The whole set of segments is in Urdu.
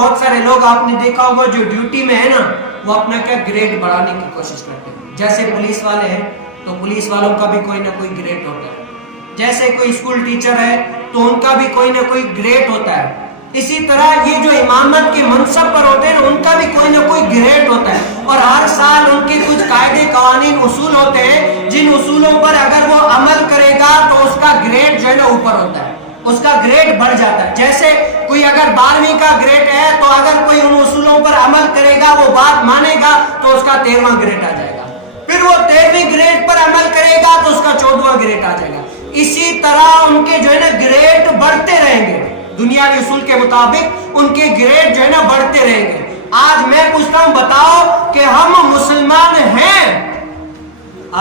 بہت سارے لوگ آپ نے دیکھا ہوگا جو ڈیوٹی میں ہے نا وہ اپنا کیا گریڈ بڑھانے کی کوشش کرتے ہیں. جیسے پولیس والے ہیں تو پولیس والوں کا بھی کوئی نہ کوئی گریڈ ہوتا ہے. جیسے کوئی اسکول ٹیچر ہے تو ان کا بھی کوئی نہ کوئی گریڈ ہوتا ہے. اسی طرح یہ جو امامت کے منصب پر ہوتے ہیں ان کا بھی کوئی نہ کوئی گریڈ ہوتا ہے. اور ہر سال ان کے کچھ قاعدے قوانین اصول ہوتے ہیں جن اصولوں پر اگر وہ عمل کرے گا تو اس کا گریڈ جو ہے نا اوپر ہوتا ہے, اس کا گریڈ بڑھ جاتا ہے. جیسے کوئی اگر 12ویں کا گریڈ ہے تو اگر کوئی ان اصولوں پر عمل کرے گا, وہ بات مانے گا تو اس کا 13واں گریڈ آ جائے گا. پھر وہ 13ویں گریڈ پر عمل کرے گا تو اس کا 14واں گریڈ آ جائے گا. اسی طرح ان کے جو ہے نا گریڈ بڑھتے رہیں گے. دنیاوی اصول کے مطابق ان کے گریڈ جو ہے نا بڑھتے رہیں گے. آج میں پوچھتا ہوں, بتاؤ کہ ہم مسلمان ہیں,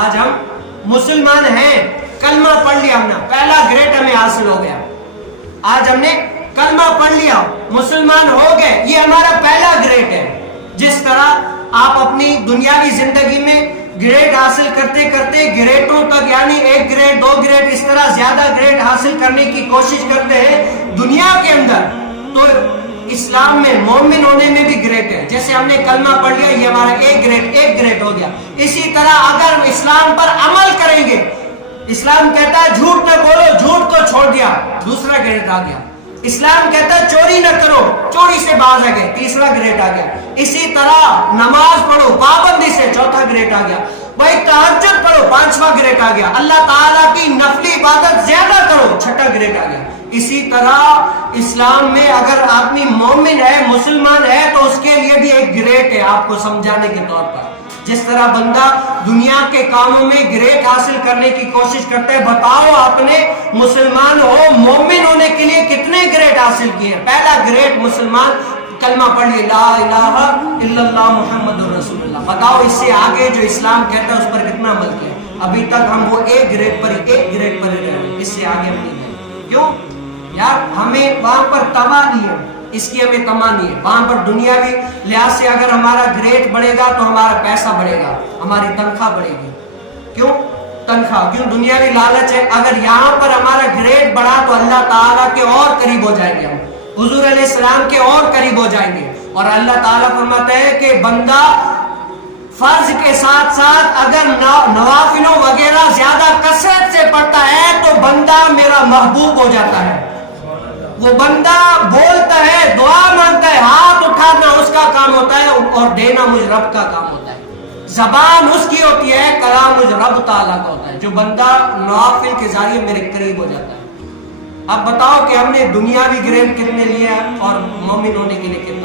آج ہم مسلمان ہیں, کلمہ پڑھ لیا ہم نے, پہلا گریڈ ہمیں حاصل ہو گیا. آج ہم نے کلمہ پڑھ لیا, مسلمان ہو گئے, یہ ہمارا پہلا گریڈ ہے. جس طرح آپ اپنی دنیاوی زندگی میں گریڈ حاصل کرتے کرتے گریڈوں تک, یعنی 1 گریڈ 2 گریڈ اس طرح زیادہ گریڈ حاصل کرنے کی کوشش کرتے ہیں دنیا کے اندر, تو اسلام میں مومن ہونے میں بھی گریڈ ہے. جیسے ہم نے کلمہ پڑھ لیا, یہ ہمارا 1 گریڈ ہو گیا. اسی طرح اگر اسلام پر عمل کریں گے, اسلام کہتا ہے جھوٹ نہ بولو, جھوٹ کو چھوڑ دیا, دوسرا گریڈ آ گیا. اسلام کہتا ہے چوری نہ کرو, چوری سے باز آ گئے, تیسرا گریڈ آ گیا. اسی طرح نماز پڑھو پابندی سے, چوتھا گریڈ آ گیا. بھائی تہجد پڑھو, 5واں گریڈ آ گیا. اللہ تعالیٰ کی نفلی عبادت زیادہ کرو, 6ٹھا گریڈ آ گیا. اسی طرح اسلام میں اگر آدمی مومن ہے, مسلمان ہے, تو اس کے لیے بھی ایک گریڈ ہے آپ کو سمجھانے کے طور پر. جس طرح بندہ دنیا کے کاموں میں گریڈ حاصل کرنے کی کوشش کرتے ہیں, بتاؤ آپ نے مسلمان ہو, مومن ہونے کے لیے کتنے گریڈ حاصل کیے ہیں؟ پہلا گریڈ مسلمان, کلمہ پڑھ لیے لا الہ الا اللہ محمد رسول اللہ. بتاؤ اس سے آگے جو اسلام کہتا ہے اس پر کتنا عمل کیا؟ ابھی تک ہم وہ 1 گریڈ پر ہی رہے ہیں, اس سے آگے ہم نہیں گئے. کیوں یار؟ ہمیں وہاں پر تما نہیں ہے, اس کی ہمیں تما نہیں ہے. وہاں پر دنیاوی لحاظ سے اگر ہمارا گریڈ بڑھے گا تو ہمارا پیسہ بڑھے گا, ہماری تنخواہ بڑھے گی. کیوں تنخواہ؟ کیوں دنیاوی لالچ ہے. اگر یہاں پر ہمارا گریڈ بڑھا تو اللہ تعالیٰ کے اور قریب ہو جائیں گے, ہم حضور علیہ السلام کے اور قریب ہو جائیں گے. اور اللہ تعالیٰ فرماتا ہے کہ بندہ فرض کے ساتھ ساتھ اگر نوافلوں وغیرہ زیادہ کثرت سے پڑھتا ہے تو بندہ میرا محبوب ہو جاتا ہے. وہ بندہ بولتا ہے, دعا مانگتا ہے, ہاتھ اٹھانا اس کا کام ہوتا ہے اور دینا مجھ رب کا کام ہوتا ہے. زبان اس کی ہوتی ہے, کلام مجھ رب تعالیٰ کا ہوتا ہے. جو بندہ نوافل کے ذریعے میرے قریب ہو جاتا ہے. اب بتاؤ کہ ہم نے دنیاوی گریڈ کتنے لیے اور مومن ہونے کے لیے کتنے